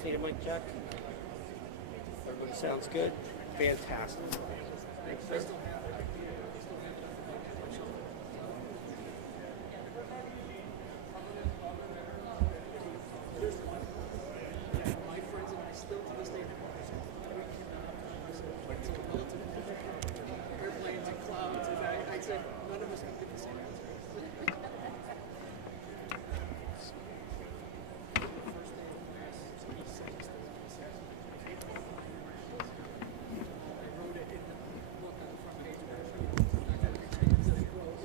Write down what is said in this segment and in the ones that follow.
State of mic check. Everybody sounds good. Fantastic. Thanks, sir. Airplanes and clouds, and I said none of us can give the same answer. First day of class, he said he says, I wrote it in the book on the front page. I got to change the quote.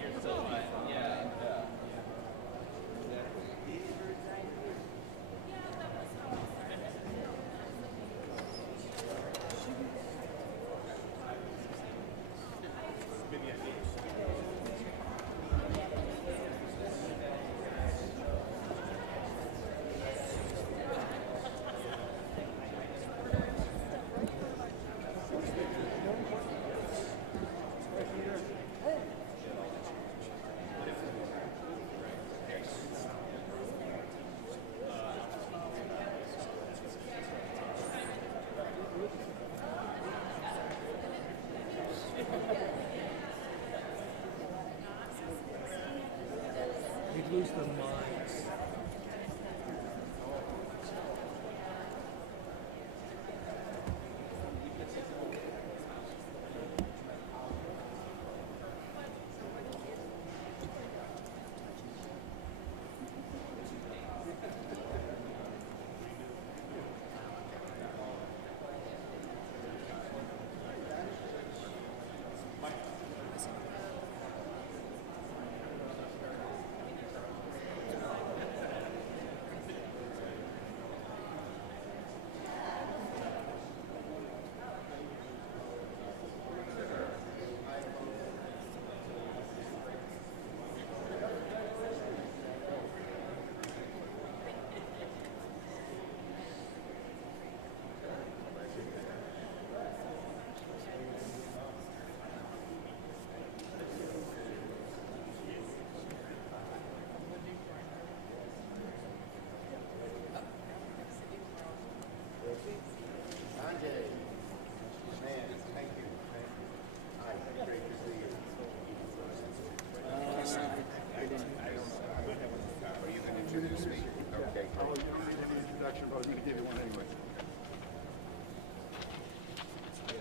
You're still fine. Yeah. You'd lose their minds.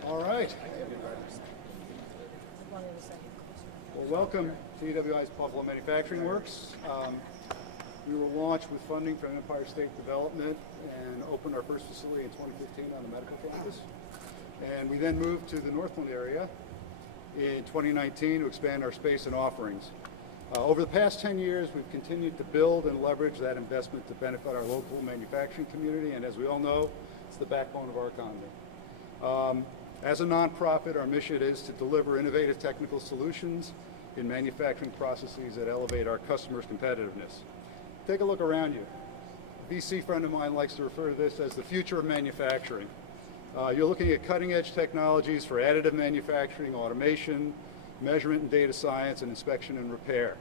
All right. Well, welcome to EWI's Buffalo Manufacturing Works. We were launched with funding from Empire State Development and opened our first facility in 2015 on the medical campus. And we then moved to the Northland area in 2019 to expand our space and offerings. Over the past 10 years, we've continued to build and leverage that investment to benefit our local manufacturing community, and as we all know, it's the backbone of our economy. As a nonprofit, our mission is to deliver innovative technical solutions in manufacturing processes that elevate our customers' competitiveness. Take a look around you. VC friend of mine likes to refer to this as the future of manufacturing. You're looking at cutting-edge technologies for additive manufacturing, automation, measurement and data science, and inspection and repair.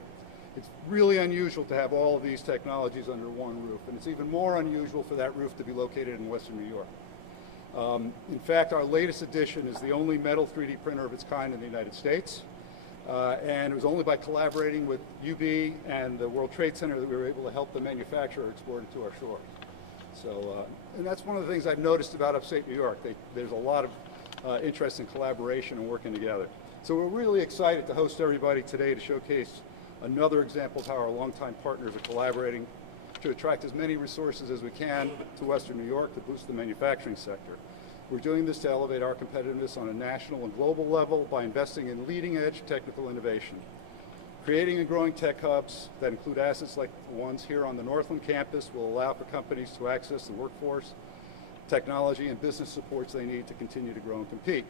It's really unusual to have all of these technologies under one roof, and it's even more unusual for that roof to be located in Western New York. In fact, our latest addition is the only metal 3D printer of its kind in the United States, and it was only by collaborating with UB and the World Trade Center that we were able to help the manufacturer export it to our shores. So, and that's one of the things I've noticed about upstate New York. There's a lot of interest in collaboration and working together. So we're really excited to host everybody today to showcase another example of how our longtime partners are collaborating to attract as many resources as we can to Western New York to boost the manufacturing sector. We're doing this to elevate our competitiveness on a national and global level by investing in leading-edge technical innovation. Creating and growing tech hubs that include assets like the ones here on the Northland campus will allow for companies to access the workforce, technology, and business supports they need to continue to grow and compete.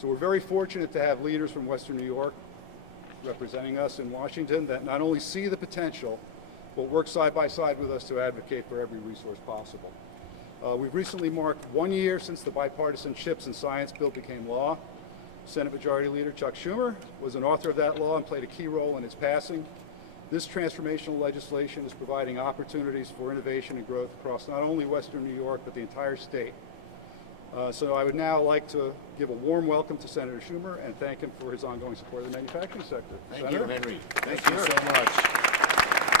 So we're very fortunate to have leaders from Western New York representing us in Washington that not only see the potential, but work side by side with us to advocate for every resource possible. We've recently marked 1 year since the bipartisan CHIPS and Science Bill became law. Senate Majority Leader Chuck Schumer was an author of that law and played a key role in its passing. This transformational legislation is providing opportunities for innovation and growth across not only Western New York, but the entire state. So I would now like to give a warm welcome to Senator Schumer and thank him for his ongoing support of the manufacturing sector. Thank you, Henry. Thank you so much.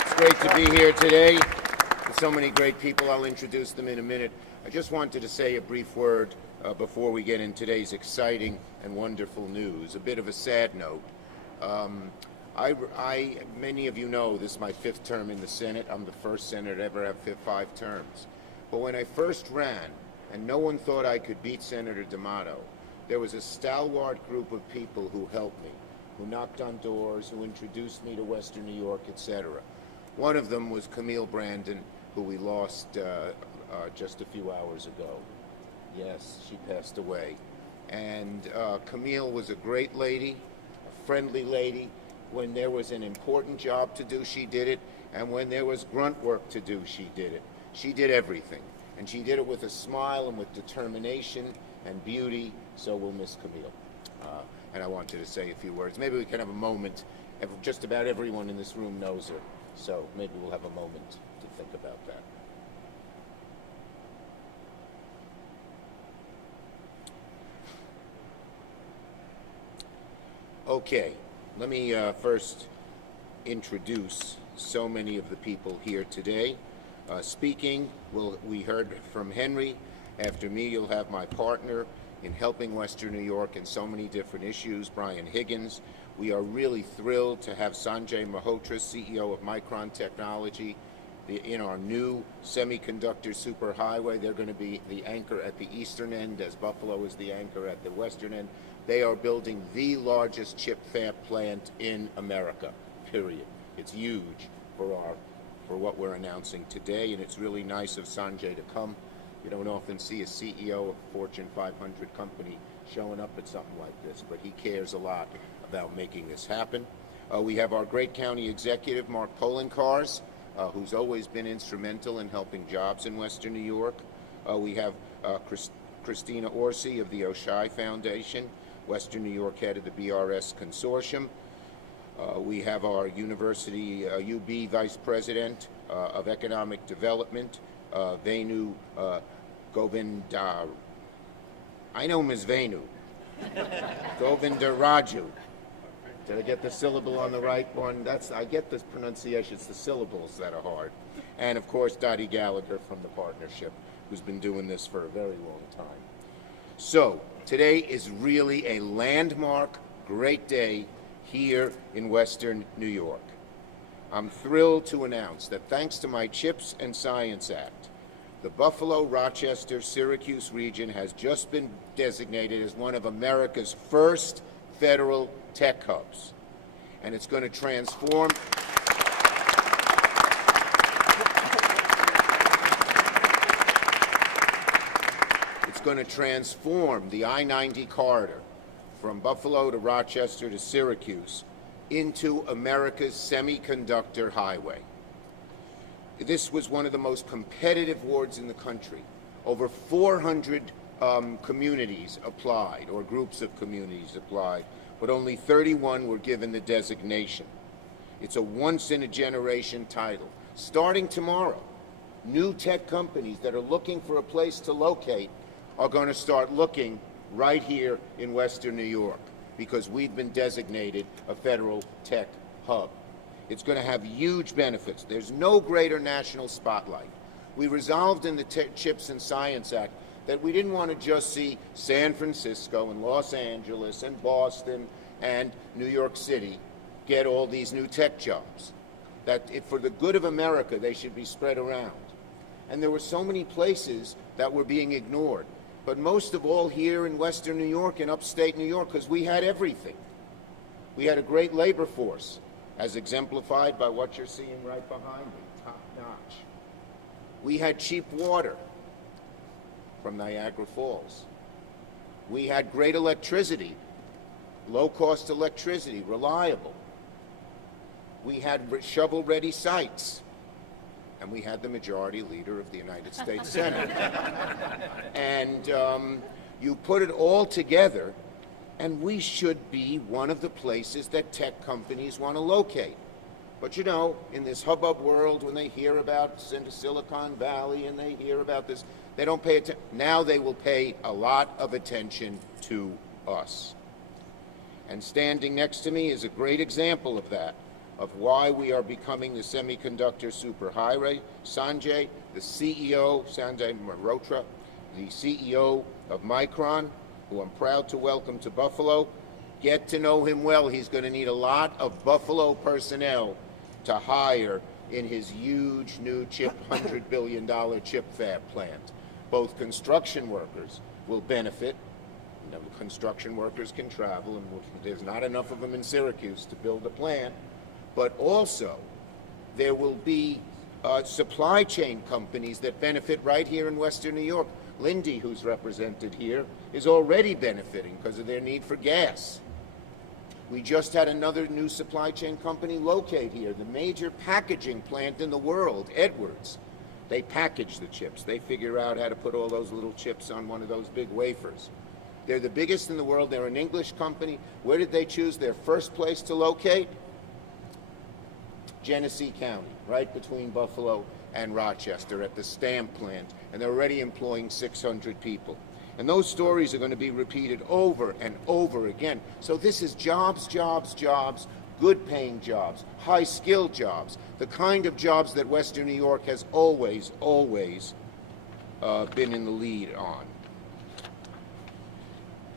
It's great to be here today with so many great people. I'll introduce them in a minute. I just wanted to say a brief word before we get in today's exciting and wonderful news. A bit of a sad note. Many of you know this is my 5th term in the Senate. I'm the first senator to ever have 5 terms. But when I first ran, and no one thought I could beat Senator D'Amato, there was a stalwart group of people who helped me, who knocked on doors, who introduced me to Western New York, etc. One of them was Camille Brandon, who we lost just a few hours ago. Yes, she passed away. And Camille was a great lady, a friendly lady. When there was an important job to do, she did it. And when there was grunt work to do, she did it. She did everything. And she did it with a smile and with determination and beauty, so we'll miss Camille. And I wanted to say a few words. Maybe we can have a moment. Just about everyone in this room knows her, so maybe we'll have a moment to think about that. Okay, let me first introduce so many of the people here today. Speaking, we heard from Henry. After me, you'll have my partner in helping Western New York in so many different issues, Brian Higgins. We are really thrilled to have Sanjay Malhotra, CEO of Micron Technology, in our new semiconductor superhighway. They're going to be the anchor at the eastern end, as Buffalo is the anchor at the western end. They are building the largest chip fab plant in America, period. It's huge for what we're announcing today, and it's really nice of Sanjay to come. You don't often see a CEO of a Fortune 500 company showing up at something like this, but he cares a lot about making this happen. We have our great county executive, Mark Polenkars, who's always been instrumental in helping jobs in Western New York. We have Christina Orsi of the Oshai Foundation, Western New York head of the BRS Consortium. We have our University UB Vice President of Economic Development, Venu Govindar. I know him as Venu. Govindaraju. Did I get the syllable on the right one? I get this pronunciation. It's the syllables that are hard. And of course, Dottie Gallagher from the partnership, who's been doing this for a very long time. So today is really a landmark, great day here in Western New York. I'm thrilled to announce that thanks to my CHIPS and Science Act, the Buffalo, Rochester, Syracuse region has just been designated as one of America's first federal tech hubs. And it's going to transform the I-90 corridor from Buffalo to Rochester to Syracuse into America's semiconductor highway. This was one of the most competitive awards in the country. Over 400 communities applied, or groups of communities applied, but only 31 were given the designation. It's a once-in-a-generation title. Starting tomorrow, new tech companies that are looking for a place to locate are going to start looking right here in Western New York, because we've been designated a federal tech hub. It's going to have huge benefits. There's no greater national spotlight. We resolved in the Chips and Science Act that we didn't want to just see San Francisco and Los Angeles and Boston and New York City get all these new tech jobs. That if for the good of America, they should be spread around. And there were so many places that were being ignored. But most of all here in Western New York and upstate New York, because we had everything. We had a great labor force, as exemplified by what you're seeing right behind me, top notch. We had cheap water from Niagara Falls. We had great electricity, low-cost electricity, reliable. We had shovel-ready sites. And we had the majority leader of the United States Senate. And you put it all together, and we should be one of the places that tech companies want to locate. But you know, in this hubbub world, when they hear about Silicon Valley and they hear about this, they don't pay attention. Now they will pay a lot of attention to us. And standing next to me is a great example of that, of why we are becoming the semiconductor superhighway. Sanjay, the CEO, Sanjay Mehrotra, the CEO of Micron, who I'm proud to welcome to Buffalo. Get to know him well. He's going to need a lot of Buffalo personnel to hire in his huge new $100 billion chip fab plant. Both construction workers will benefit. You know, construction workers can travel, and there's not enough of them in Syracuse to build a plant. But also, there will be supply chain companies that benefit right here in Western New York. Lindy, who's represented here, is already benefiting because of their need for gas. We just had another new supply chain company locate here, the major packaging plant in the world, Edwards. They package the chips. They figure out how to put all those little chips on one of those big wafers. They're the biggest in the world. They're an English company. Where did they choose their first place to locate? Genesee County, right between Buffalo and Rochester at the stamp plant. And they're already employing 600 people. And those stories are going to be repeated over and over again. So this is jobs, jobs, jobs, good-paying jobs, high-skilled jobs, the kind of jobs that Western New York has always, always been in the lead on.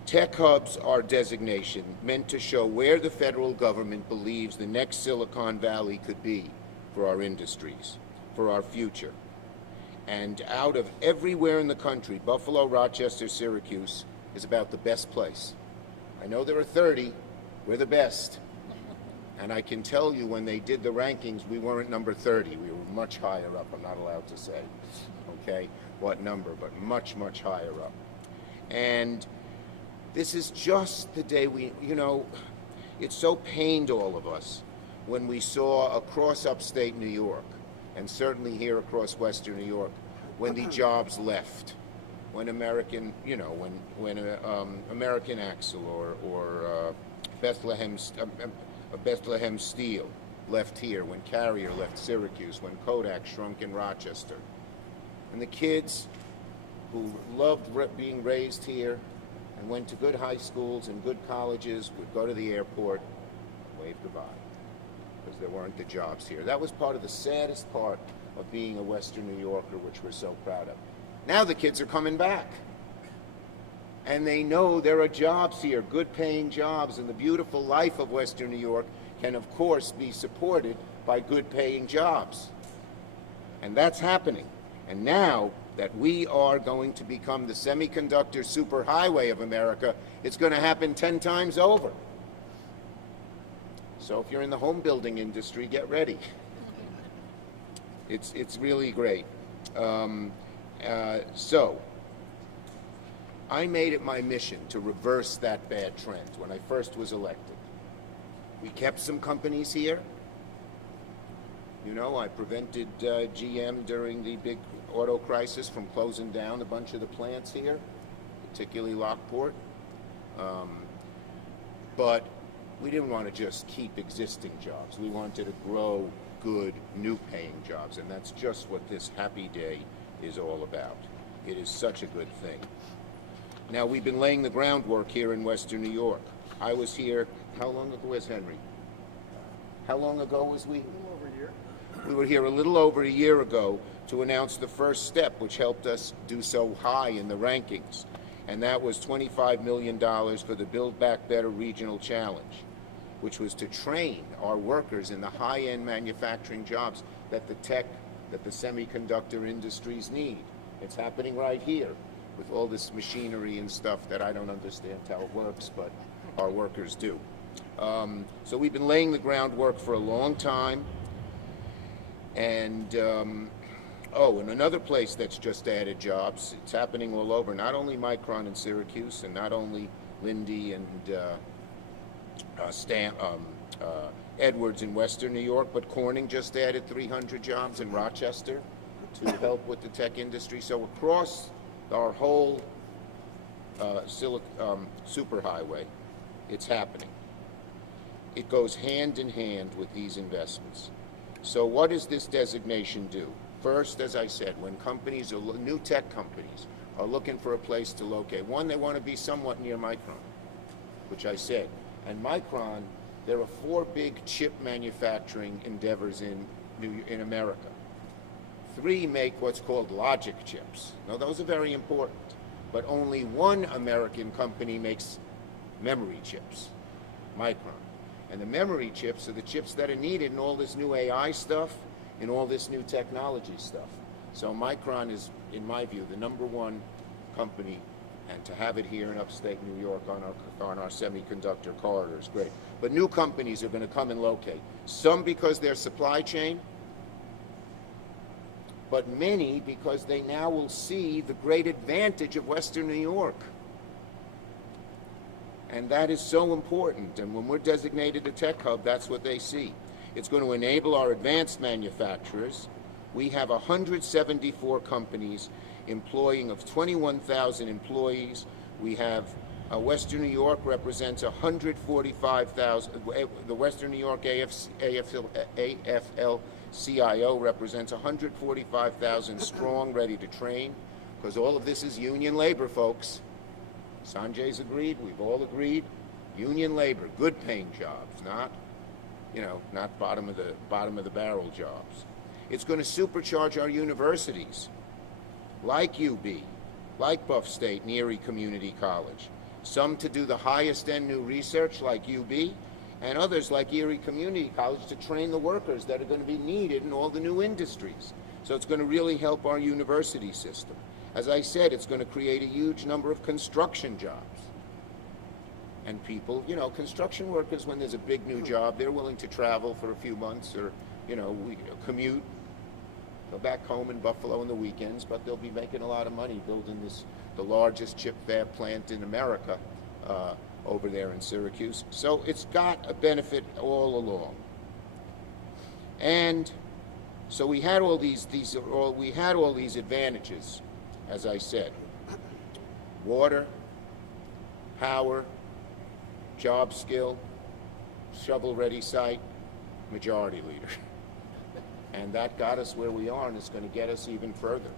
Tech hubs are designation meant to show where the federal government believes the next Silicon Valley could be for our industries, for our future. And out of everywhere in the country, Buffalo, Rochester, Syracuse is about the best place. I know there are 30, we're the best. And I can tell you when they did the rankings, we weren't number 30, we were much higher up. I'm not allowed to say, okay, what number, but much, much higher up. And this is just the day it so pained all of us when we saw across upstate New York, and certainly here across Western New York, when the jobs left, when American, when American Axle or Bethlehem Steel left here, when Carrier left Syracuse, when Kodak shrunk in Rochester, and the kids who loved being raised here and went to good high schools and good colleges would go to the airport and wave goodbye because there weren't the jobs here. That was part of the saddest part of being a Western New Yorker, which we're so proud of. Now the kids are coming back. And they know there are jobs here, good paying jobs, and the beautiful life of Western New York can of course be supported by good paying jobs. And that's happening. And now that we are going to become the semiconductor superhighway of America, it's going to happen 10 times over. So if you're in the home building industry, get ready. It's really great. So I made it my mission to reverse that bad trend when I first was elected. We kept some companies here. You know, I prevented GM during the big auto crisis from closing down a bunch of the plants here, particularly Lockport. But we didn't want to just keep existing jobs. We wanted to grow good, new paying jobs, and that's just what this happy day is all about. It is such a good thing. Now, we've been laying the groundwork here in Western New York. I was here, how long ago was Henry? How long ago was we? A little over a year. We were here a little over a year ago to announce the first step, which helped us do so high in the rankings. And that was $25 million for the Build Back Better Regional Challenge, which was to train our workers in the high-end manufacturing jobs that the semiconductor industries need. It's happening right here with all this machinery and stuff that I don't understand how it works, but our workers do. So we've been laying the groundwork for a long time. And and another place that's just added jobs, it's happening all over, not only Micron in Syracuse and not only Lindy and Edwards in Western New York, but Corning just added 300 jobs in Rochester to help with the tech industry. So across our whole superhighway, it's happening. It goes hand in hand with these investments. So what does this designation do? First, as I said, when companies, new tech companies, are looking for a place to locate, one, they want to be somewhat near Micron, which I said. And Micron, there are 4 big chip manufacturing endeavors in America. 3 make what's called logic chips. Now, those are very important, but only 1 American company makes memory chips, Micron. And the memory chips are the chips that are needed in all this new AI stuff, in all this new technology stuff. So Micron is, in my view, the #1 company, and to have it here in upstate New York on our semiconductor corridor is great. But new companies are going to come and locate. Some because they're supply chain, but many because they now will see the great advantage of Western New York. And that is so important. And when we're designated a tech hub, that's what they see. It's going to enable our advanced manufacturers. We have 174 companies employing of 21,000 employees. We have Western New York represents 145,000. The Western New York AFL-CIO represents 145,000 strong, ready to train, because all of this is union labor, folks. Sanjay's agreed, we've all agreed. Union labor, good paying jobs, not bottom of the barrel jobs. It's going to supercharge our universities, like UB, like Buff State and Erie Community College. Some to do the highest end new research, like UB, and others like Erie Community College to train the workers that are going to be needed in all the new industries. So it's going to really help our university system. As I said, it's going to create a huge number of construction jobs. And people, construction workers, when there's a big new job, they're willing to travel for a few months or, commute, go back home in Buffalo on the weekends, but they'll be making a lot of money building the largest chip fab plant in America over there in Syracuse. So it's got a benefit all along. And so we had all these advantages, as I said: water, power, job skill, shovel-ready site, majority leader. And that got us where we are, and it's going to get us even further.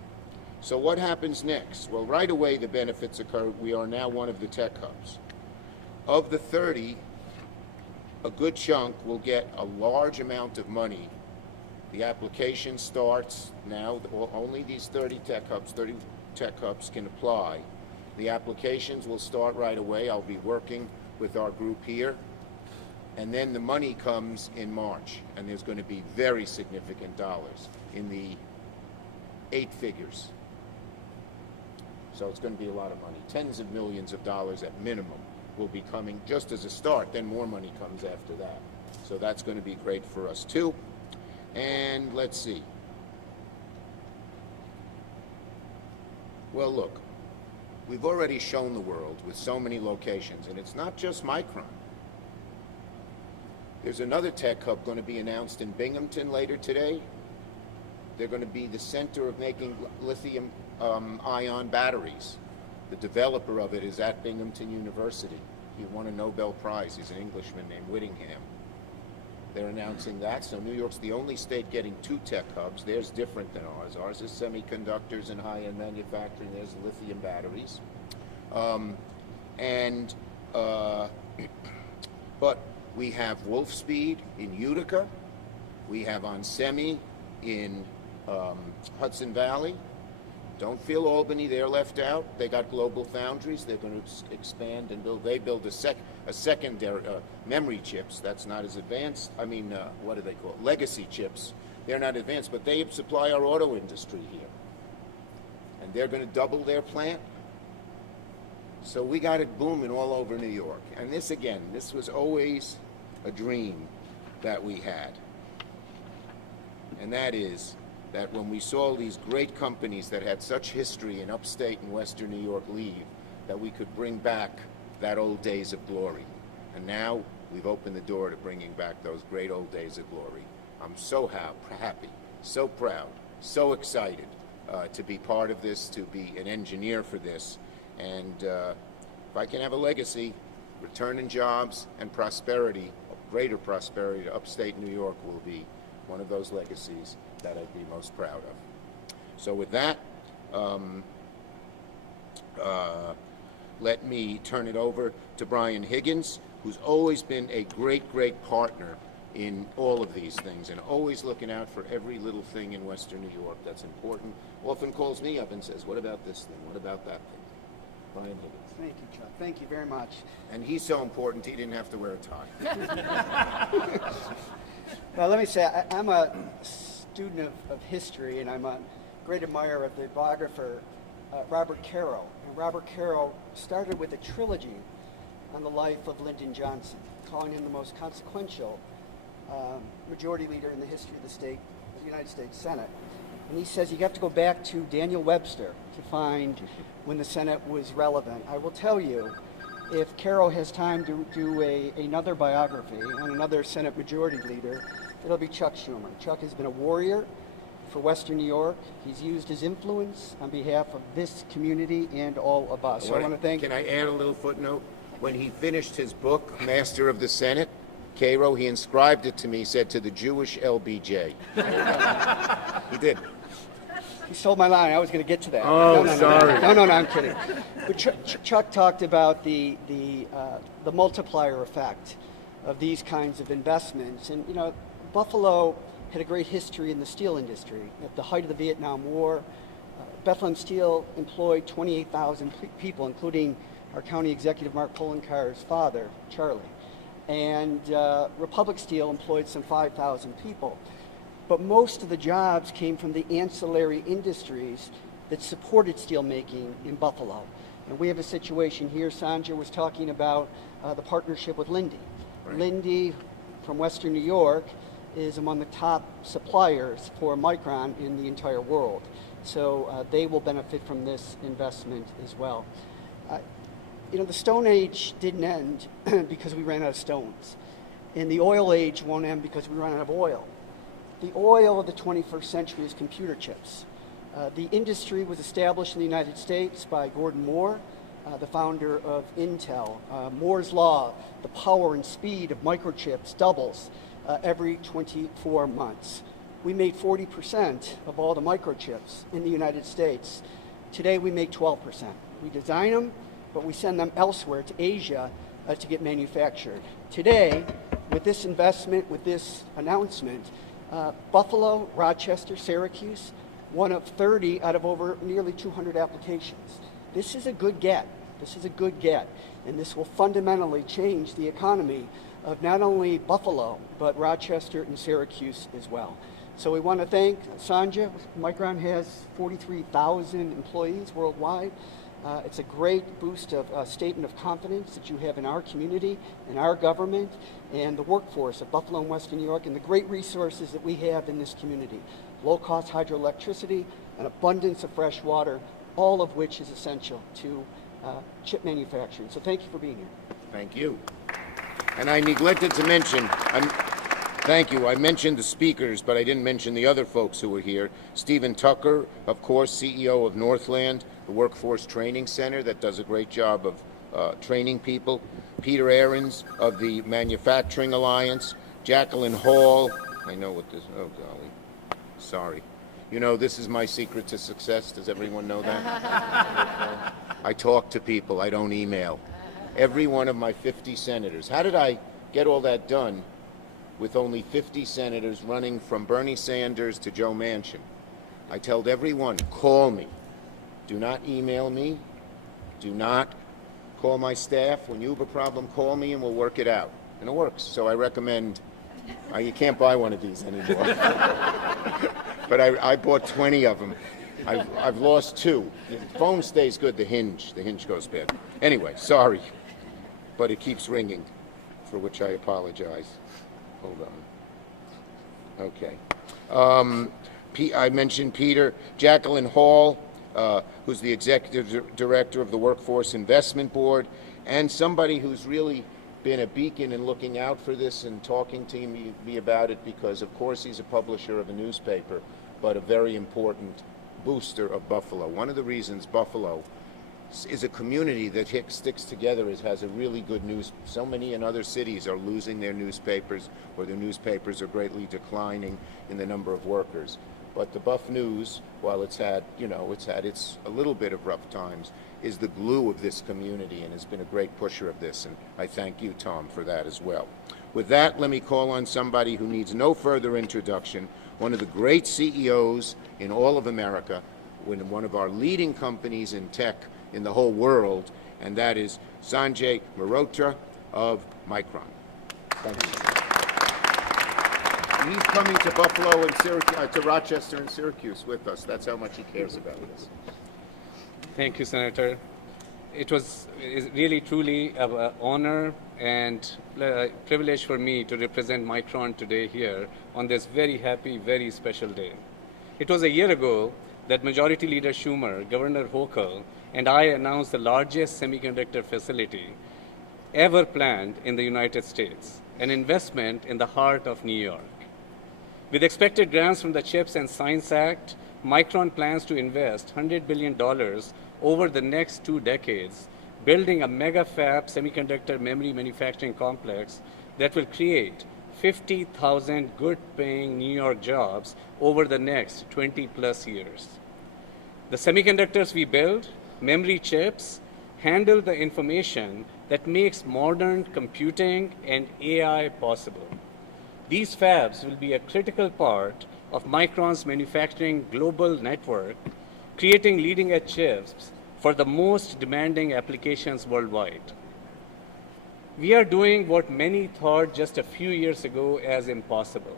So what happens next? Well, right away the benefits occur. We are now one of the tech hubs. Of the 30, a good chunk will get a large amount of money. The application starts now. Only these 30 tech hubs can apply. The applications will start right away. I'll be working with our group here. And then the money comes in March, and there's going to be very significant dollars in the 8 figures. So it's going to be a lot of money. Tens of millions of dollars at minimum will be coming just as a start. Then more money comes after that. So that's going to be great for us too. And let's see. Well, look, we've already shown the world with so many locations, and it's not just Micron. There's another tech hub going to be announced in Binghamton later today. They're going to be the center of making lithium ion batteries. The developer of it is at Binghamton University. He won a Nobel Prize. He's an Englishman named Whittingham. They're announcing that. So New York's the only state getting 2 tech hubs. Theirs different than ours. Ours is semiconductors and high-end manufacturing. There's lithium batteries. But we have Wolfspeed in Utica. We have Onsemi in Hudson Valley. Don't feel Albany, they're left out. They got Global Foundries. They're going to expand and build. They build a secondary memory chips. That's not as advanced. I mean, what do they call it? Legacy chips. They're not advanced, but they supply our auto industry here. And they're going to double their plant. So we got it booming all over New York. And this, again, this was always a dream that we had. And that is that when we saw these great companies that had such history in upstate and western New York leave, that we could bring back that old days of glory. And now we've opened the door to bringing back those great old days of glory. I'm so happy, so proud, so excited to be part of this, to be an engineer for this. And if I can have a legacy, returning jobs and prosperity, greater prosperity to upstate New York will be one of those legacies that I'd be most proud of. So with that, let me turn it over to Brian Higgins, who's always been a great, great partner in all of these things and always looking out for every little thing in Western New York that's important. Often calls me up and says, what about this thing? What about that thing? Brian Higgins. Thank you, Chuck. Thank you very much. And he's so important, he didn't have to wear a tie. Well, let me say, I'm a student of history, and I'm a great admirer of the biographer Robert Caro. And Robert Caro started with a trilogy on the life of Lyndon Johnson, calling him the most consequential majority leader in the history of the United States Senate. And he says you have to go back to Daniel Webster to find when the Senate was relevant. I will tell you, if Caro has time to do another biography on another Senate majority leader, it'll be Chuck Schumer. Chuck has been a warrior for Western New York. He's used his influence on behalf of this community and all of us. So I want to thank... Can I add a little footnote? When he finished his book, Master of the Senate, Caro, he inscribed it to me, said, to the Jewish LBJ. He did. He stole my line. I was going to get to that. Oh, sorry. No, I'm kidding. But Chuck talked about the multiplier effect of these kinds of investments. And, you know, Buffalo had a great history in the steel industry. At the height of the Vietnam War, Bethlehem Steel employed 28,000 people, including our county executive, Mark Polencar's father, Charlie. And Republic Steel employed some 5,000 people. But most of the jobs came from the ancillary industries that supported steelmaking in Buffalo. And we have a situation here. Sanja was talking about the partnership with Linde. Right. Linde from Western New York is among the top suppliers for Micron in the entire world. So they will benefit from this investment as well. You know, the Stone Age didn't end because we ran out of stones. And the oil age won't end because we ran out of oil. The oil of the 21st century is computer chips. The industry was established in the United States by Gordon Moore, the founder of Intel. Moore's law, the power and speed of microchips doubles every 24 months. We made 40% of all the microchips in the United States. Today we make 12%. We design them, but we send them elsewhere to Asia to get manufactured. Today, with this investment, with this announcement, Buffalo, Rochester, Syracuse, one of 30 out of over nearly 200 applications. This is a good get. This is a good get. And this will fundamentally change the economy of not only Buffalo, but Rochester and Syracuse as well. So we want to thank Sanja. Micron has 43,000 employees worldwide. It's a great boost of statement of confidence that you have in our community, in our government, and the workforce of Buffalo and Western New York, and the great resources that we have in this community. Low-cost hydroelectricity, an abundance of fresh water, all of which is essential to chip manufacturing. So thank you for being here. Thank you. And I neglected to mention, thank you, I mentioned the speakers, but I didn't mention the other folks who were here. Stephen Tucker, of course, CEO of Northland, the Workforce Training Center that does a great job of training people. Peter Ahrens of the Manufacturing Alliance. Jacqueline Hall, I know what this, oh golly, sorry. You know, this is my secret to success. Does everyone know that? I talk to people, I don't email. Every one of my 50 senators. How did I get all that done with only 50 senators running from Bernie Sanders to Joe Manchin? I told everyone, call me. Do not email me. Do not call my staff. When you have a problem, call me and we'll work it out. And it works. So I recommend, you can't buy one of these anymore. But I bought 20 of them. I've lost 2. The phone stays good, the hinge goes bad. Anyway, sorry. But it keeps ringing, for which I apologize. Hold on. Okay. I mentioned Peter. Jacqueline Hall, who's the executive director of the Workforce Investment Board, and somebody who's really been a beacon in looking out for this and talking to me about it, because of course he's a publisher of a newspaper, but a very important booster of Buffalo. One of the reasons Buffalo is a community that sticks together has a really good news. So many in other cities are losing their newspapers, or their newspapers are greatly declining in the number of workers. But the Buff News, while it's had its a little bit of rough times, is the glue of this community and has been a great pusher of this. And I thank you, Tom, for that as well. With that, let me call on somebody who needs no further introduction, one of the great CEOs in all of America, one of our leading companies in tech in the whole world, and that is Sanjay Mehrotra of Micron. Thank you. And he's coming to Buffalo and to Rochester and Syracuse with us. That's how much he cares about this. Thank you, Senator. It was really, truly an honor and a privilege for me to represent Micron today here on this very happy, very special day. It was a year ago that Majority Leader Schumer, Governor Hochul, and I announced the largest semiconductor facility ever planned in the United States, an investment in the heart of New York. With expected grants from the CHIPS and Science Act, Micron plans to invest $100 billion over the next 2 decades, building a mega fab semiconductor memory manufacturing complex that will create 50,000 good-paying New York jobs over the next 20-plus years. The semiconductors we build, memory chips, handle the information that makes modern computing and AI possible. These fabs will be a critical part of Micron's manufacturing global network, creating leading-edge chips for the most demanding applications worldwide. We are doing what many thought just a few years ago as impossible.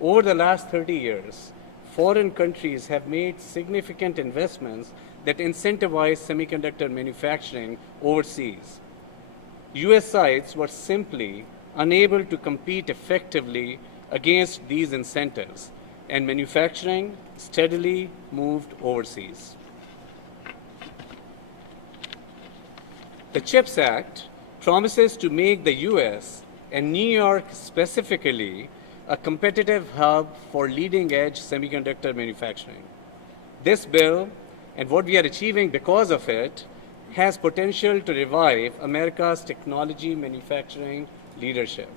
Over the last 30 years, foreign countries have made significant investments that incentivize semiconductor manufacturing overseas. US sites were simply unable to compete effectively against these incentives, and manufacturing steadily moved overseas. The CHIPS Act promises to make the US, and New York specifically, a competitive hub for leading-edge semiconductor manufacturing. This bill, and what we are achieving because of it, has potential to revive America's technology manufacturing leadership.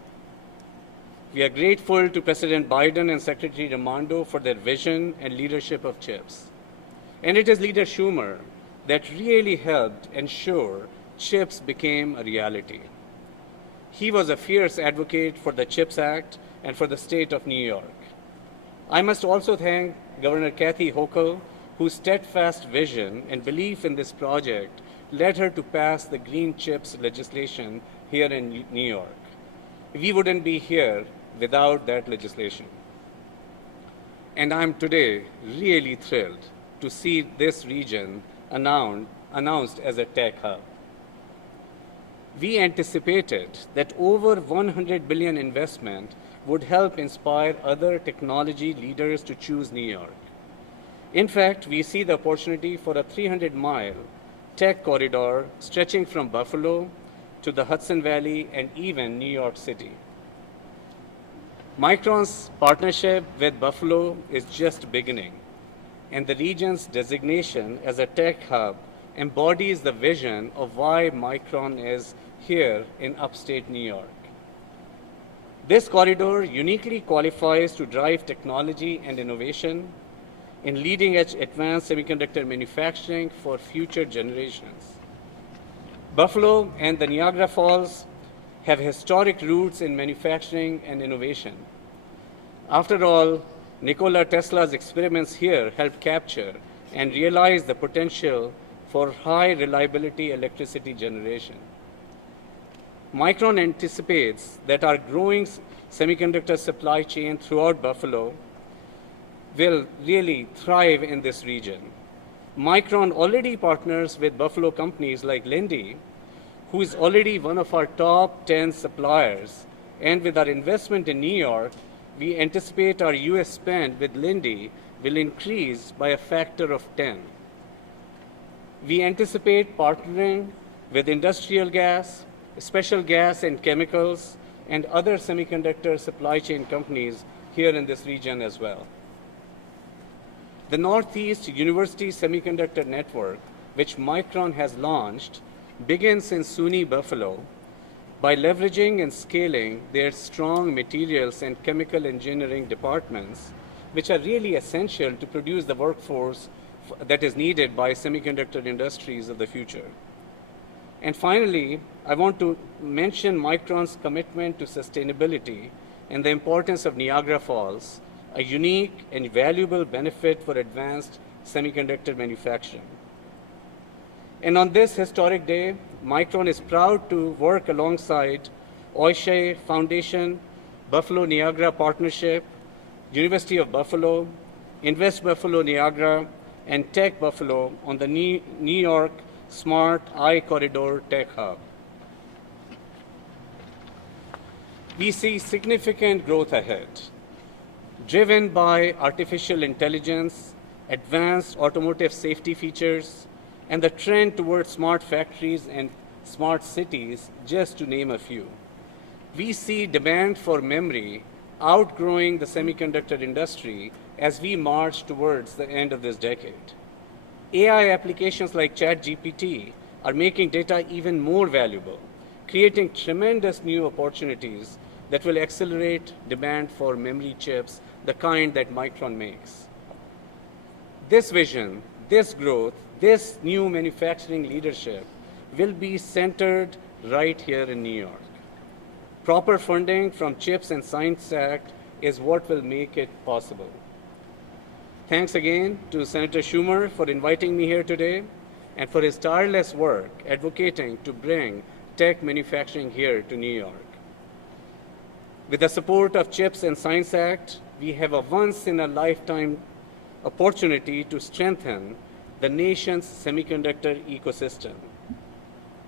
We are grateful to President Biden and Secretary Raimondo for their vision and leadership of CHIPS. And it is Leader Schumer that really helped ensure CHIPS became a reality. He was a fierce advocate for the CHIPS Act and for the state of New York. I must also thank Governor Kathy Hochul, whose steadfast vision and belief in this project led her to pass the Green CHIPS legislation here in New York. We wouldn't be here without that legislation. And I'm today really thrilled to see this region announced as a tech hub. We anticipated that over $100 billion investment would help inspire other technology leaders to choose New York. In fact, we see the opportunity for a 300-mile tech corridor stretching from Buffalo to the Hudson Valley and even New York City. Micron's partnership with Buffalo is just beginning, and the region's designation as a tech hub embodies the vision of why Micron is here in upstate New York. This corridor uniquely qualifies to drive technology and innovation in leading-edge advanced semiconductor manufacturing for future generations. Buffalo and the Niagara Falls have historic roots in manufacturing and innovation. After all, Nikola Tesla's experiments here helped capture and realize the potential for high reliability electricity generation. Micron anticipates that our growing semiconductor supply chain throughout Buffalo will really thrive in this region. Micron already partners with Buffalo companies like Linde, who is already one of our top 10 suppliers. And with our investment in New York, we anticipate our US spend with Linde will increase by a factor of 10. We anticipate partnering with industrial gas, special gas and chemicals, and other semiconductor supply chain companies here in this region as well. The Northeast University Semiconductor Network, which Micron has launched, begins in SUNY Buffalo by leveraging and scaling their strong materials and chemical engineering departments, which are really essential to produce the workforce that is needed by semiconductor industries of the future. And finally, I want to mention Micron's commitment to sustainability and the importance of Niagara Falls, a unique and valuable benefit for advanced semiconductor manufacturing. And on this historic day, Micron is proud to work alongside Oishé Foundation, Buffalo Niagara Partnership, University of Buffalo, Invest Buffalo Niagara, and Tech Buffalo on the New York Smart I-Corridor Tech Hub. We see significant growth ahead, driven by artificial intelligence, advanced automotive safety features, and the trend towards smart factories and smart cities, just to name a few. We see demand for memory outgrowing the semiconductor industry as we march towards the end of this decade. AI applications like ChatGPT are making data even more valuable, creating tremendous new opportunities that will accelerate demand for memory chips, the kind that Micron makes. This vision, this growth, this new manufacturing leadership will be centered right here in New York. Proper funding from CHIPS and Science Act is what will make it possible. Thanks again to Senator Schumer for inviting me here today and for his tireless work advocating to bring tech manufacturing here to New York. With the support of CHIPS and Science Act, we have a once-in-a-lifetime opportunity to strengthen the nation's semiconductor ecosystem.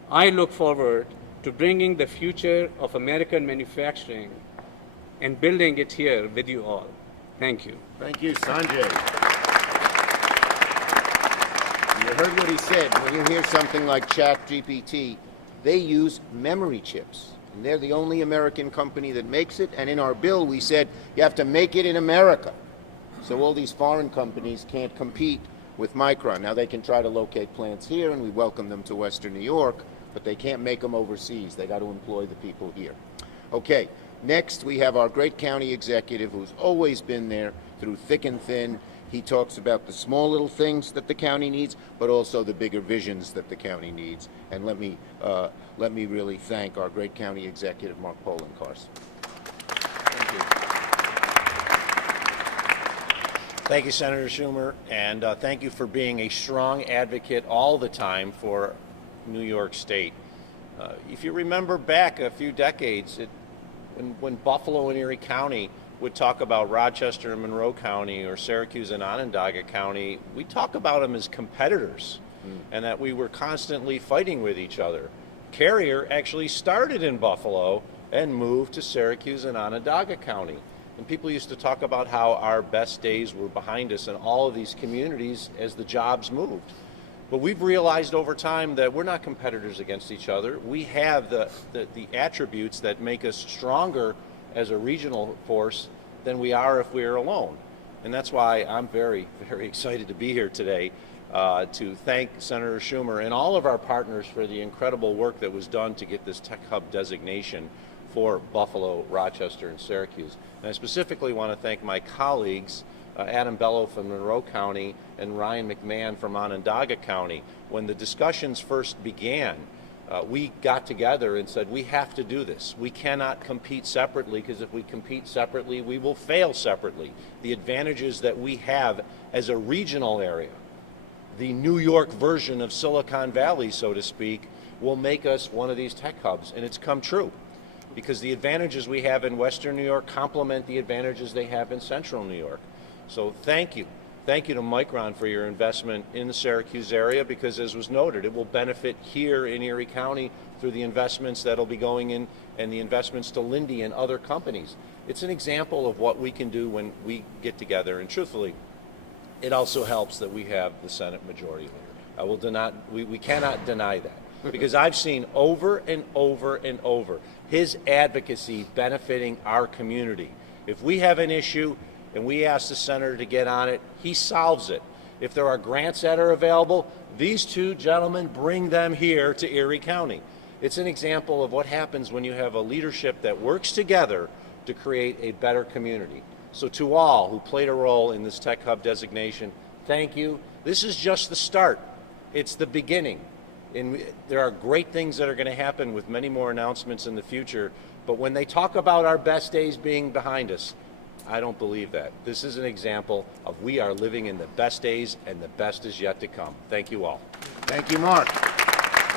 I look forward to bringing the future of American manufacturing and building it here with you all. Thank you. Thank you, Sanjay. You heard what he said. When you hear something like ChatGPT, they use memory chips. And they're the only American company that makes it. And in our bill, we said you have to make it in America. So all these foreign companies can't compete with Micron. Now they can try to locate plants here, and we welcome them to Western New York, but they can't make them overseas. They got to employ the people here. Okay, next we have our great county executive who's always been there through thick and thin. He talks about the small little things that the county needs, but also the bigger visions that the county needs. And let me really thank our great county executive, Mark Polenkars. Thank you. Thank you, Senator Schumer, and thank you for being a strong advocate all the time for New York State. If you remember back a few decades, when Buffalo and Erie County would talk about Rochester and Monroe County or Syracuse and Onondaga County, we talk about them as competitors and that we were constantly fighting with each other. Carrier actually started in Buffalo and moved to Syracuse and Onondaga County. And people used to talk about how our best days were behind us in all of these communities as the jobs moved. But we've realized over time that we're not competitors against each other. We have the attributes that make us stronger as a regional force than we are if we are alone. And that's why I'm very, very excited to be here today to thank Senator Schumer and all of our partners for the incredible work that was done to get this Tech Hub designation for Buffalo, Rochester, and Syracuse. And I specifically want to thank my colleagues, Adam Bello from Monroe County and Ryan McMahon from Onondaga County. When the discussions first began, we got together and said, we have to do this. We cannot compete separately, because if we compete separately, we will fail separately. The advantages that we have as a regional area, the New York version of Silicon Valley, so to speak, will make us one of these tech hubs, and it's come true. Because the advantages we have in Western New York complement the advantages they have in Central New York. So thank you. Thank you to Micron for your investment in the Syracuse area, because as was noted, it will benefit here in Erie County through the investments that'll be going in and the investments to Lindy and other companies. It's an example of what we can do when we get together, and truthfully, it also helps that we have the Senate Majority Leader. We cannot deny that, because I've seen over and over and over his advocacy benefiting our community. If we have an issue and we ask the senator to get on it, he solves it. If there are grants that are available, these two gentlemen bring them here to Erie County. It's an example of what happens when you have a leadership that works together to create a better community. So to all who played a role in this Tech Hub designation, thank you. This is just the start. It's the beginning. And there are great things that are going to happen with many more announcements in the future. But when they talk about our best days being behind us, I don't believe that. This is an example of we are living in the best days, and the best is yet to come. Thank you all. Thank you, Mark.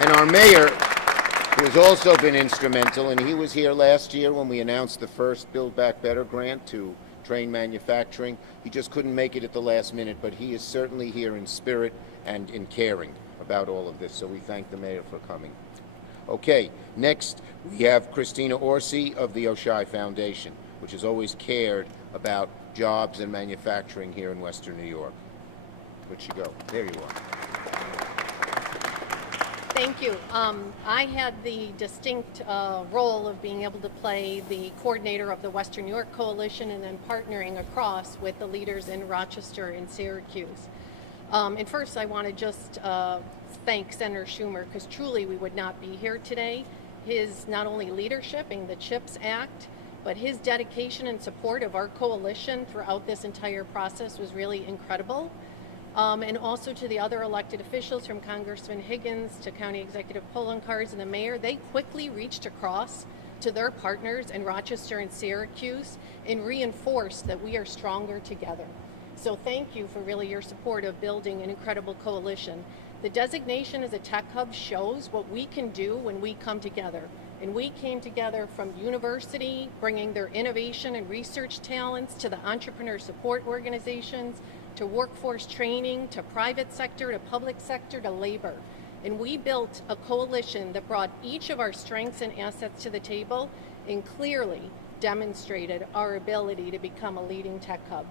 And our mayor, who has also been instrumental, and he was here last year when we announced the first Build Back Better grant to train manufacturing. He just couldn't make it at the last minute, but he is certainly here in spirit and in caring about all of this, so we thank the mayor for coming. Okay, next we have Christina Orsi of the Oshai Foundation, which has always cared about jobs and manufacturing here in Western New York. Where'd she go? There you are. Thank you. I had the distinct role of being able to play the coordinator of the Western New York Coalition, and then partnering across with the leaders in Rochester and Syracuse. And first, I want to just thank Senator Schumer, because truly we would not be here today. His not only leadership in the CHIPS Act, but his dedication and support of our coalition throughout this entire process was really incredible. And also to the other elected officials, from Congressman Higgins to County Executive Poloncarz and the mayor, they quickly reached across to their partners in Rochester and Syracuse and reinforced that we are stronger together. So thank you for really your support of building an incredible coalition. The designation as a tech hub shows what we can do when we come together. And we came together from university, bringing their innovation and research talents to the entrepreneur support organizations, to workforce training, to private sector, to public sector, to labor. And we built a coalition that brought each of our strengths and assets to the table and clearly demonstrated our ability to become a leading tech hub.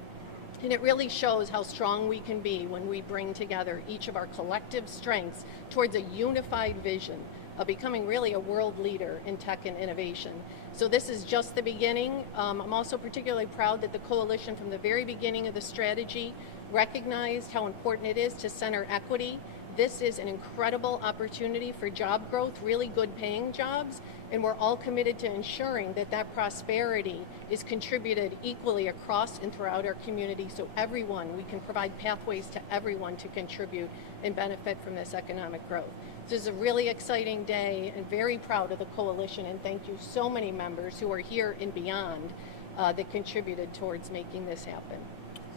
And it really shows how strong we can be when we bring together each of our collective strengths towards a unified vision of becoming really a world leader in tech and innovation. So this is just the beginning. I'm also particularly proud that the coalition from the very beginning of the strategy recognized how important it is to center equity. This is an incredible opportunity for job growth, really good paying jobs, and we're all committed to ensuring that that prosperity is contributed equally across and throughout our community, so we can provide pathways to everyone to contribute and benefit from this economic growth. This is a really exciting day, and very proud of the coalition, and thank you so many members who are here and beyond that contributed towards making this happen.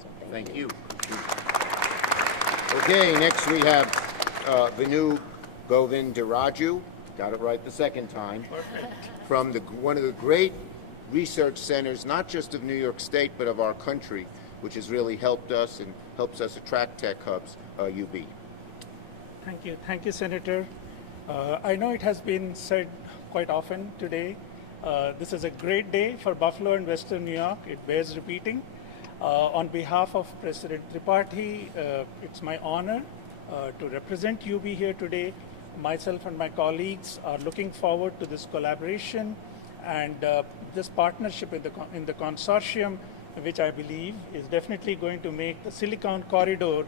So thank you. Okay, next we have Vinu Govindaraju, got it right the second time, from one of the great research centers, not just of New York State, but of our country, which has really helped us and helps us attract tech hubs, UB. Thank you, Senator. I know it has been said quite often today. This is a great day for Buffalo and Western New York. It bears repeating. On behalf of President Tripathi, it's my honor to represent UB here today. Myself and my colleagues are looking forward to this collaboration and this partnership in the consortium, which I believe is definitely going to make the Silicon Corridor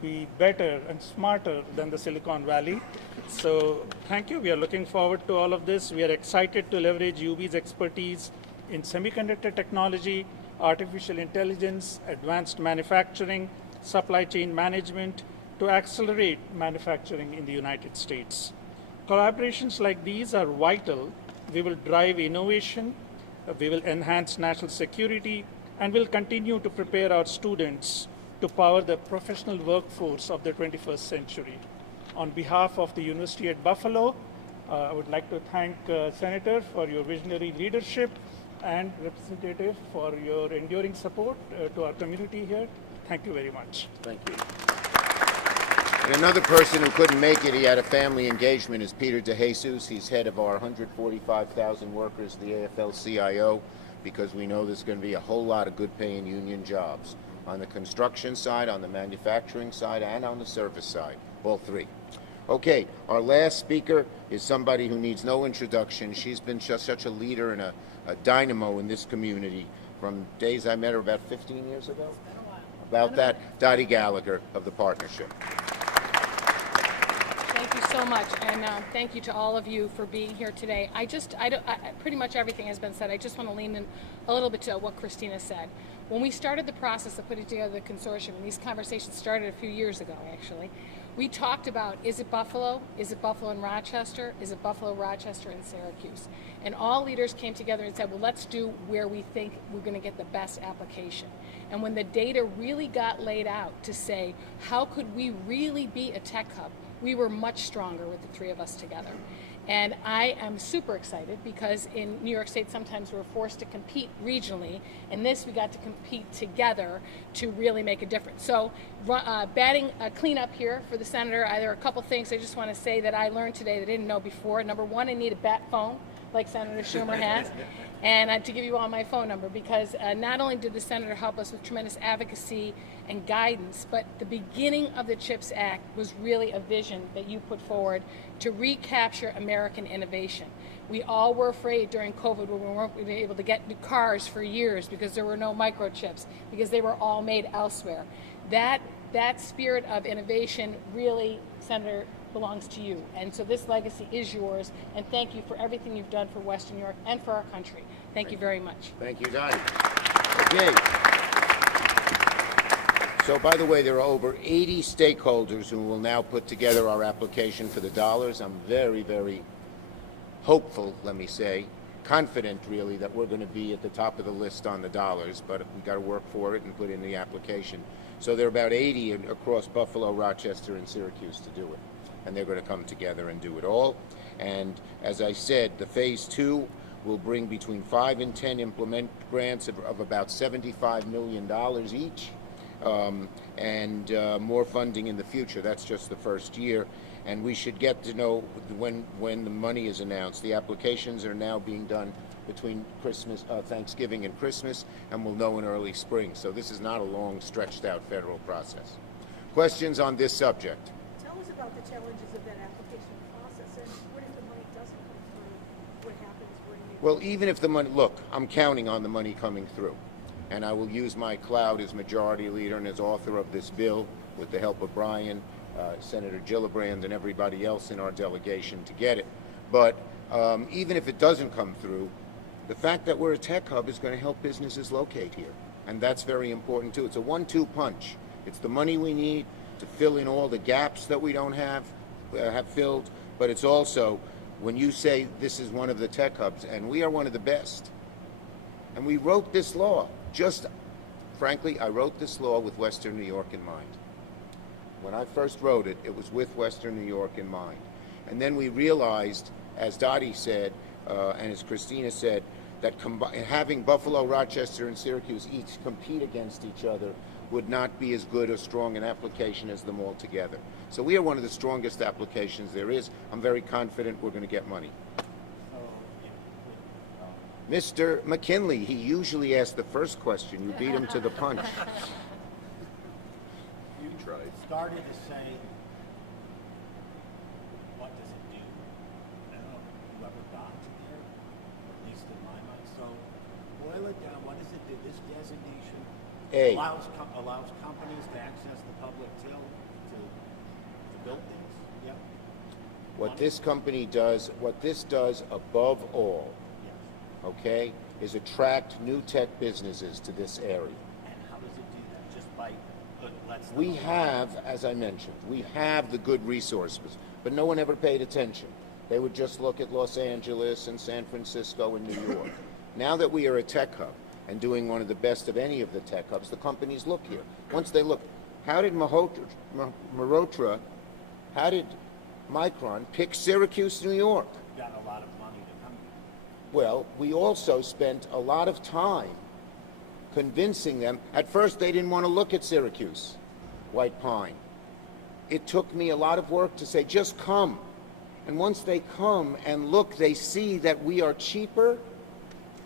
be better and smarter than the Silicon Valley. So thank you. We are looking forward to all of this. We are excited to leverage UB's expertise in semiconductor technology, artificial intelligence, advanced manufacturing, supply chain management to accelerate manufacturing in the United States. Collaborations like these are vital. We will drive innovation, we will enhance national security, and will continue to prepare our students to power the professional workforce of the 21st century. On behalf of the University at Buffalo, I would like to thank Senator for your visionary leadership and Representative for your enduring support to our community here. Thank you very much. Thank you. And another person who couldn't make it, he had a family engagement, is Peter DeJesus. He's head of our 145,000 workers, the AFL-CIO, because we know there's going to be a whole lot of good-paying union jobs on the construction side, on the manufacturing side, and on the service side, all three. Okay, our last speaker is somebody who needs no introduction. She's been just such a leader and a dynamo in this community from days I met her about 15 years ago. About that, Dottie Gallagher of the partnership. Thank you so much, and thank you to all of you for being here today. Pretty much everything has been said. I just want to lean in a little bit to what Christina said. When we started the process of putting together the consortium, and these conversations started a few years ago, actually, we talked about, is it Buffalo? Is it Buffalo and Rochester? Is it Buffalo, Rochester, and Syracuse? And all leaders came together and said, well, let's do where we think we're going to get the best application. And when the data really got laid out to say, how could we really be a tech hub? We were much stronger with the three of us together. And I am super excited because in New York State, sometimes we're forced to compete regionally. In this, we got to compete together to really make a difference. So batting a cleanup here for the senator, there are a couple things I just want to say that I learned today that I didn't know before. Number one, I need a bat phone like Senator Schumer has. And to give you all my phone number, because not only did the senator help us with tremendous advocacy and guidance, but the beginning of the CHIPS Act was really a vision that you put forward to recapture American innovation. We all were afraid during COVID when we weren't able to get new cars for years because there were no microchips, because they were all made elsewhere. That spirit of innovation really, Senator, belongs to you. And so this legacy is yours, and thank you for everything you've done for Western New York and for our country. Thank you very much. Thank you, Dottie. Okay. So, by the way, there are over 80 stakeholders who will now put together our application for the dollars. I'm very, very hopeful, let me say, confident, really, that we're going to be at the top of the list on the dollars, but we've got to work for it and put in the application. So there are about 80 across Buffalo, Rochester, and Syracuse to do it. And they're going to come together and do it all. And as I said, the phase 2 will bring between 5 and 10 implement grants of about $75 million each, and more funding in the future. That's just the first year. And we should get to know when the money is announced. The applications are now being done between Thanksgiving and Christmas, and we'll know in early spring. So this is not a long, stretched out federal process. Questions on this subject? Tell us about the challenges of that application process, and what if the money doesn't come through? What happens when you... Well, even if the money, look, I'm counting on the money coming through. And I will use my clout as majority leader and as author of this bill with the help of Brian, Senator Gillibrand, and everybody else in our delegation to get it. But even if it doesn't come through, the fact that we're a tech hub is going to help businesses locate here. And that's very important too. It's a 1-2 punch. It's the money we need to fill in all the gaps that we don't have filled, but it's also when you say this is one of the tech hubs, and we are one of the best. And we wrote this law, frankly, I wrote this law with Western New York in mind. When I first wrote it, it was with Western New York in mind. And then we realized, as Dottie said, and as Christina said, that having Buffalo, Rochester, and Syracuse each compete against each other would not be as good or strong an application as them all together. So we are one of the strongest applications there is. I'm very confident we're going to get money. Mr. McKinley, he usually asks the first question. You beat him to the punch. You tried. Started to say A. Allows companies to access the public till to build things? Yep. What this company does, what this does above all, Yes. okay, is attract new tech businesses to this area. And how does it do that? Just by, let's. We have, as I mentioned, we have the good resources, but no one ever paid attention. They would just look at Los Angeles and San Francisco and New York. Now that we are a tech hub and doing one of the best of any of the tech hubs, the companies look here. Once they look, how did Micron pick Syracuse, New York? Got a lot of money to come here. Well, we also spent a lot of time convincing them. At first, they didn't want to look at Syracuse, White Pine. It took me a lot of work to say, just come. And once they come and look, they see that we are cheaper.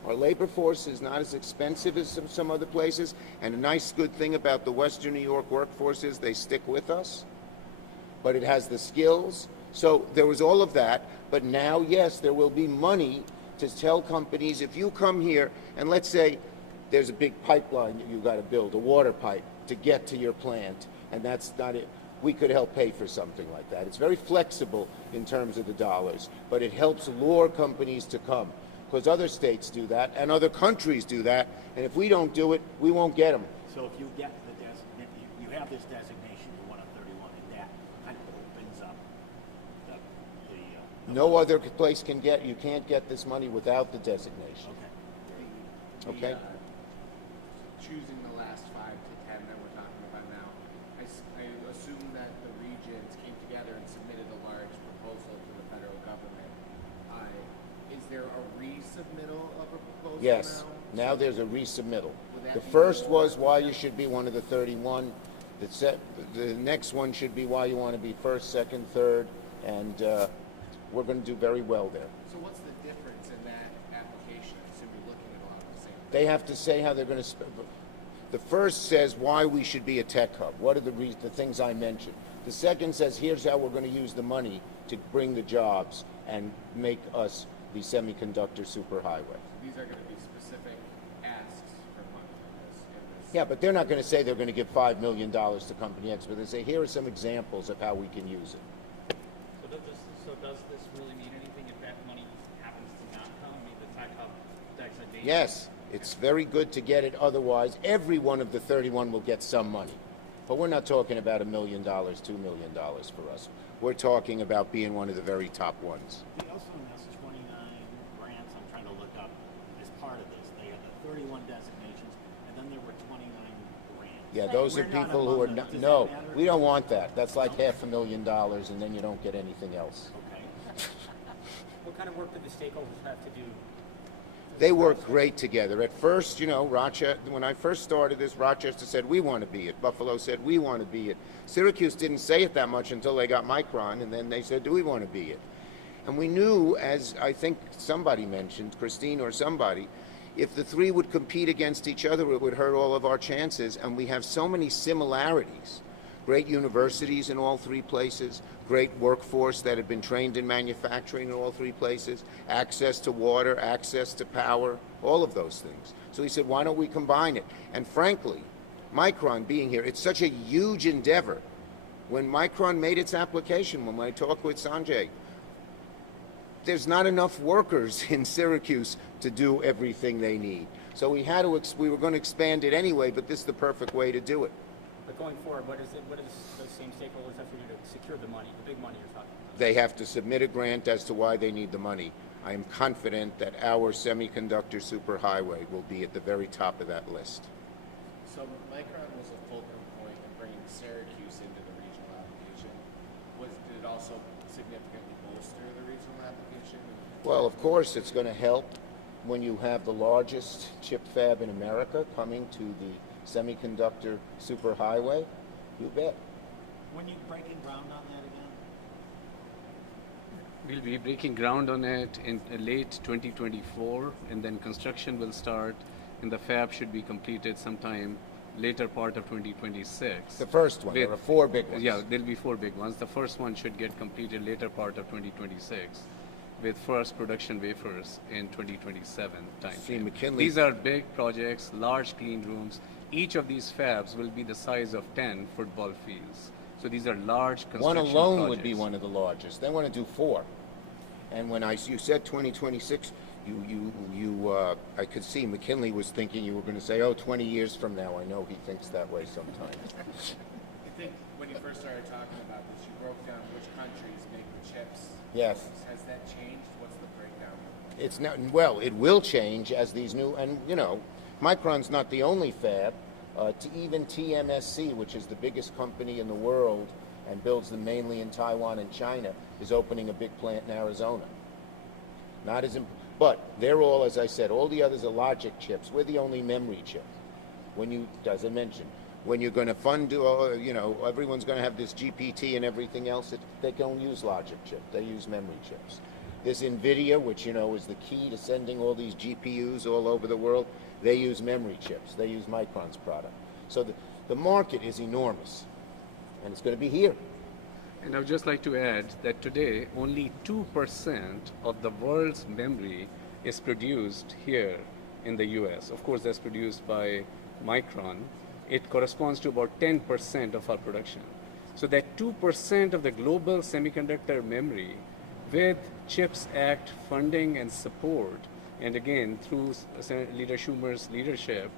Our labor force is not as expensive as some other places. And a nice good thing about the Western New York workforce is they stick with us. But it has the skills. So there was all of that. But now, yes, there will be money to tell companies, if you come here and let's say there's a big pipeline that you've got to build, a water pipe to get to your plant, and that's not it. We could help pay for something like that. It's very flexible in terms of the dollars, but it helps lure companies to come because other states do that and other countries do that, and if we don't do it, we won't get them. So if you get the you have this designation, you're one of 31, and that kind of opens up the No other place can get, you can't get this money without the designation. Okay? Choosing the last 5 to 10 that we're talking about now, I assume that the regions came together and submitted a large proposal to the federal government. Is there a resubmittal of a proposal Yes. now? Now there's a resubmittal. that The be first more- was why you should be one of the 31. The next one should be why you want to be first, second, third, and we're going to do very well there. So what's the difference in that application? I assume you're looking at a lot of the same things. They have to say how they're going to. The first says why we should be a tech hub. What are the things I mentioned? The second says here's how we're going to use the money to bring the jobs and make us the semiconductor superhighway. These are going to be specific asks for money in this. Yeah, but they're not going to say they're going to give $5 million to Company X, but they say here are some examples of how we can use it. So does this really mean anything if that money happens to not come? I mean, the tech hub designation? Yes, it's very good to get it. Otherwise, every one of the 31 will get some money. But we're not talking about $1 million, $2 million for us. We're talking about being one of the very top ones. They also announced 29 grants I'm trying to look up as part of this. They had the 31 designations, and then there were 29 grants. Yeah, those are We're not people who are among them. not, Does no, that matter? we don't want that. That's like $500,000 and then you don't get anything else. Okay. What kind of work did the stakeholders have to do? They work great together. At first, you know, Rochester, when I first started this, Rochester said, we want to be it. Buffalo said, we want to be it. Syracuse didn't say it that much until they got Micron, and then they said, do we want to be it? And we knew, as I think somebody mentioned, Christine or somebody, if the three would compete against each other, it would hurt all of our chances, and we have so many similarities. Great universities in all three places, great workforce that had been trained in manufacturing in all three places, access to water, access to power, all of those things. So he said, why don't we combine it? And frankly, Micron being here, it's such a huge endeavor. When Micron made its application, when I talked with Sanjay, there's not enough workers in Syracuse to do everything they need. So we were going to expand it anyway, but this is the perfect way to do it. But going forward, what does those same stakeholders have to do to secure the money, the big money you're talking about? They have to submit a grant as to why they need the money. I am confident that our semiconductor superhighway will be at the very top of that list. So Micron was a fulcrum point in bringing Syracuse into the regional application. Did it also significantly bolster the regional application? Well, of course, it's going to help when you have the largest chip fab in America coming to the semiconductor superhighway. You bet. When you breaking ground on that again? We'll be breaking ground on it in late 2024, and then construction will start, and the fab should be completed sometime later part of 2026. The first one. There are 4 big ones. Yeah, there'll be 4 big ones. The first one should get completed later part of 2026, with first production wafers in 2027 time. See, McKinley- These are big projects, large clean rooms, Each of these fabs will be the size of 10 football fields. So these are large construction One alone projects. would be one of the largest. They want to do 4. And when you said 2026, I could see McKinley was thinking you were going to say, oh, 20 years from now. I know he thinks that way sometimes. I think when you first started talking about this, you broke down which countries make the chips. Yes. Has that changed? What's the breakdown? It's not, well, it will change as these new, and you know, Micron's not the only fab. Even TMSC, which is the biggest company in the world and builds them mainly in Taiwan and China, is opening a big plant in Arizona. Not as, but they're all, as I said, all the others are logic chips. We're the only memory chip. When you, as I mentioned, when you're going to fund, you know, everyone's going to have this GPT and everything else. They don't use logic chip. They use memory chips. This NVIDIA, which, you know, is the key to sending all these GPUs all over the world, they use memory chips. They use Micron's product. So the market is enormous, and it's going to be here. And I would just like to add that today only 2% of the world's memory is produced here in the US. Of course, that's produced by Micron. It corresponds to about 10% of our production. So that 2% of the global semiconductor memory, with CHIPS Act funding and support, and again through Senator Leader Schumer's leadership,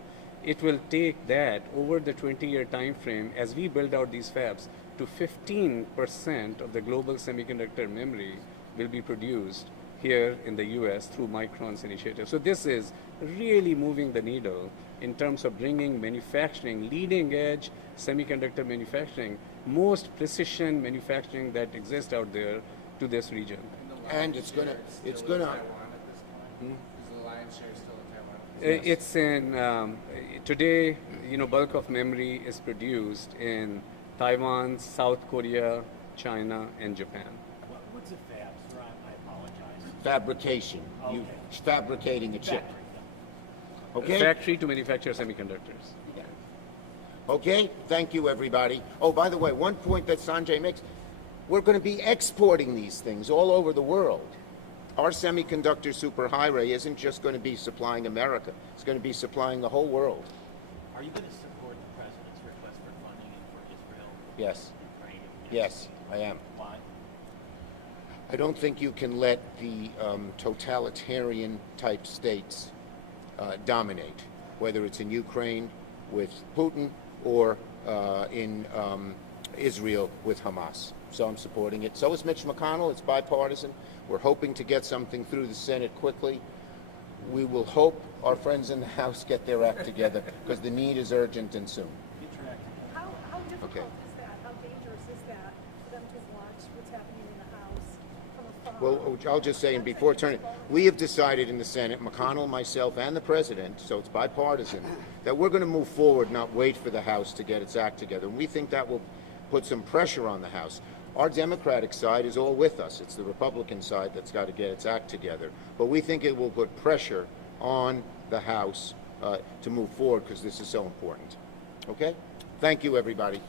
it will take that over the 20-year time frame as we build out these fabs to 15% of the global semiconductor memory will be produced here in the US through Micron's initiative. So this is really moving the needle in terms of bringing manufacturing, leading edge semiconductor manufacturing, most precision manufacturing that exists out there to this region. And it's gonna. Taiwan at this point? Is the lion's share still in Taiwan? It's in, today, you know, bulk of memory is produced in Taiwan, South Korea, China, and Japan. What's a fab, sir? I apologize. Fabrication. You Okay. fabricating a chip. Factory. Okay. Factory to manufacture semiconductors. Okay. Thank you, everybody. Oh, by the way, one point that Sanjay makes: we're going to be exporting these things all over the world. Our semiconductor superhighway isn't just going to be supplying America; it's going to be supplying the whole world. Are you going to support the president's request for funding for Israel? Yes. Ukraine? Yes, I am. Why? I don't think you can let the totalitarian type states dominate, whether it's in Ukraine with Putin or in Israel with Hamas. So I'm supporting it. So is Mitch McConnell. It's bipartisan. We're hoping to get something through the Senate quickly. We will hope our friends in the House get their act together because the need is urgent and soon. How difficult Okay. is that? How dangerous is that for them to watch what's happening in the House from afar? Well, I'll just say, and before turning, we have decided in the Senate, McConnell, myself, and the President, so it's bipartisan, that we're going to move forward, not wait for the House to get its act together. And we think that will put some pressure on the House. Our Democratic side is all with us. It's the Republican side that's got to get its act together. But we think it will put pressure on the House to move forward because this is so important. Okay? Thank you, everybody.